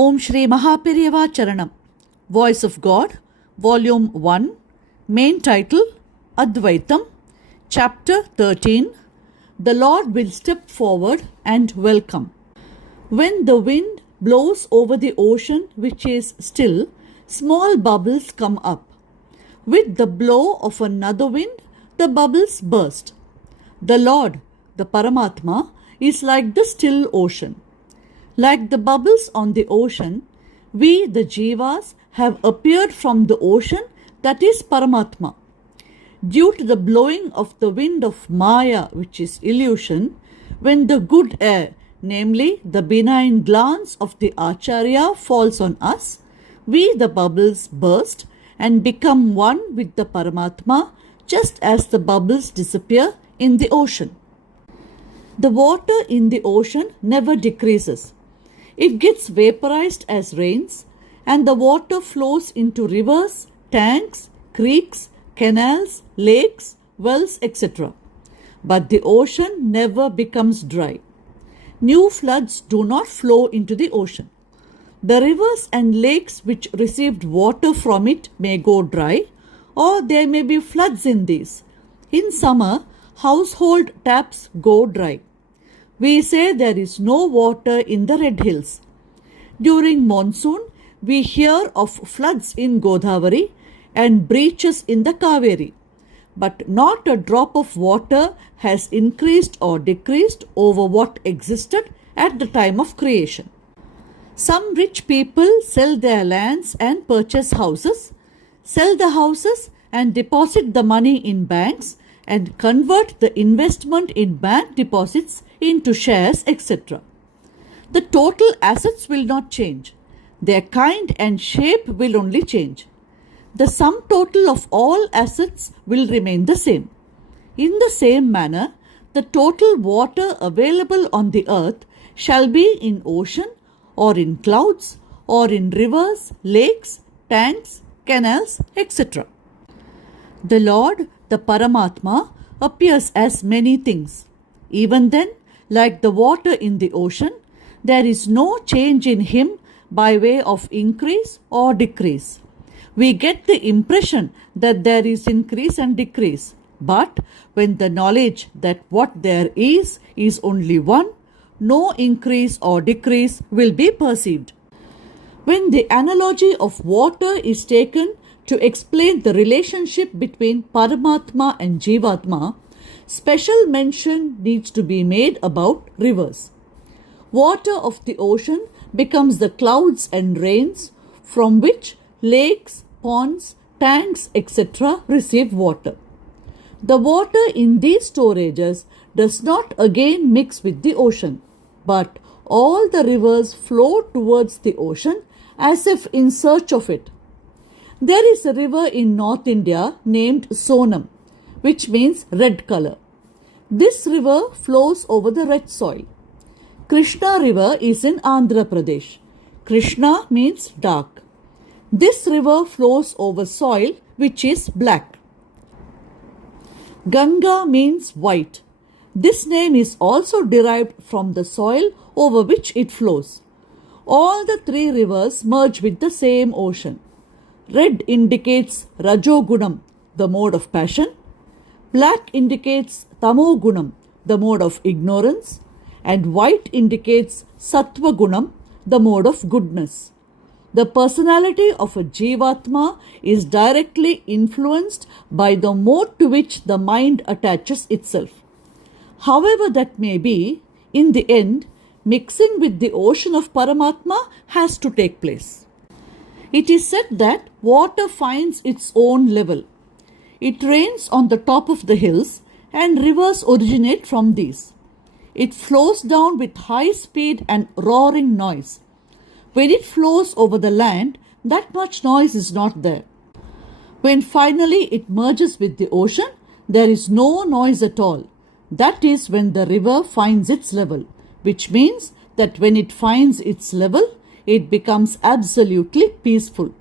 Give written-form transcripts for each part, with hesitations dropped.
Om Shri Mahaperiyava Charanam. Voice of God, Volume 1, Main Title, Advaitam, Chapter 13, The Lord will step forward and welcome. When the wind blows over the ocean which is still, small bubbles come up. With the blow of another wind, the bubbles burst. The Lord, the Paramatma, is like the still ocean. Like the bubbles on the ocean, we, the Jivas, have appeared from the ocean that is Paramatma. Due to the blowing of the wind of Maya, which is illusion, when the good air, namely the benign glance of the Acharya, falls on us, we, the bubbles, burst and become one with the Paramatma, just as the bubbles disappear in the ocean. The water in the ocean never decreases. It gets vaporized as rains, and the water flows into rivers, tanks, creeks, canals, lakes, wells, etc. But the ocean never becomes dry. New floods do not flow into the ocean. The rivers and lakes which received water from it may go dry, or there may be floods in these. In summer, household taps go dry. We say there is no water in the Red Hills. During monsoon, we hear of floods in Godavari and breaches in the Kaveri. But not a drop of water has increased or decreased over what existed at the time of creation. Some rich people sell their lands and purchase houses, sell the houses and deposit the money in banks and convert the investment in bank deposits into shares, etc. The total assets will not change. Their kind and shape will only change. The sum total of all assets will remain the same. In the same manner, the total water available on the earth shall be in ocean or in clouds or in rivers, lakes, tanks, canals, etc. The Lord, the Paramatma, appears as many things. Even then, like the water in the ocean, there is no change in him by way of increase or decrease. We get the impression that there is increase and decrease, but when the knowledge that what there is only one, no increase or decrease will be perceived. When the analogy of water is taken to explain the relationship between Paramatma and Jivatma, special mention needs to be made about rivers. Water of the ocean becomes the clouds and rains from which lakes, ponds, tanks, etc. receive water. The water in these storages does not again mix with the ocean, but all the rivers flow towards the ocean as if in search of it. There is a river in North India named Sonam, which means red color. This river flows over the red soil. Krishna river is in Andhra Pradesh. Krishna means dark. This river flows over soil which is black. Ganga means white. This name is also derived from the soil over which it flows. All the three rivers merge with the same ocean. Red indicates Rajogunam, the mode of passion. Black indicates Tamogunam, the mode of ignorance. And white indicates Sattva Gunam, the mode of goodness. The personality of a Jivatma is directly influenced by the mode to which the mind attaches itself. However that may be, in the end, mixing with the ocean of Paramatma has to take place. It is said that water finds its own level. It rains on the top of the hills and rivers originate from these. It flows down with high speed and roaring noise. When it flows over the land, that much noise is not there. When finally it merges with the ocean, there is no noise at all. That is when the river finds its level, which means that when it finds its level, it becomes absolutely peaceful.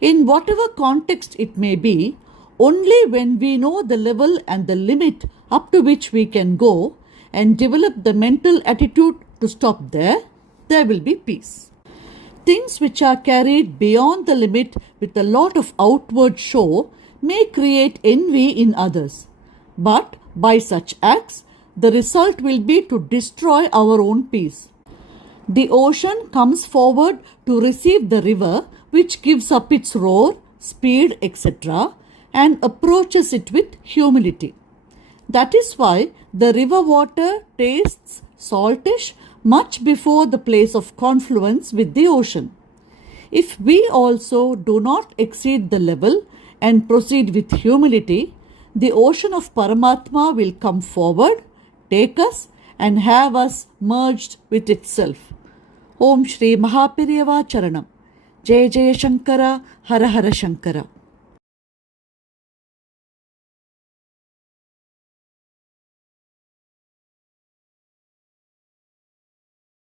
In whatever context it may be, only when we know the level and the limit up to which we can go and develop the mental attitude to stop there, there will be peace. Things which are carried beyond the limit with a lot of outward show may create envy in others. But by such acts, the result will be to destroy our own peace. The ocean comes forward to receive the river, which gives up its roar, speed, etc., and approaches it with humility. That is why the river water tastes saltish much before the place of confluence with the ocean. If we also do not exceed the level and proceed with humility, the ocean of Paramatma will come forward, take us, and have us merged with itself. Om Shri Mahaperiyava Charanam. Jaya Jaya Shankara, Hara Hara Shankara.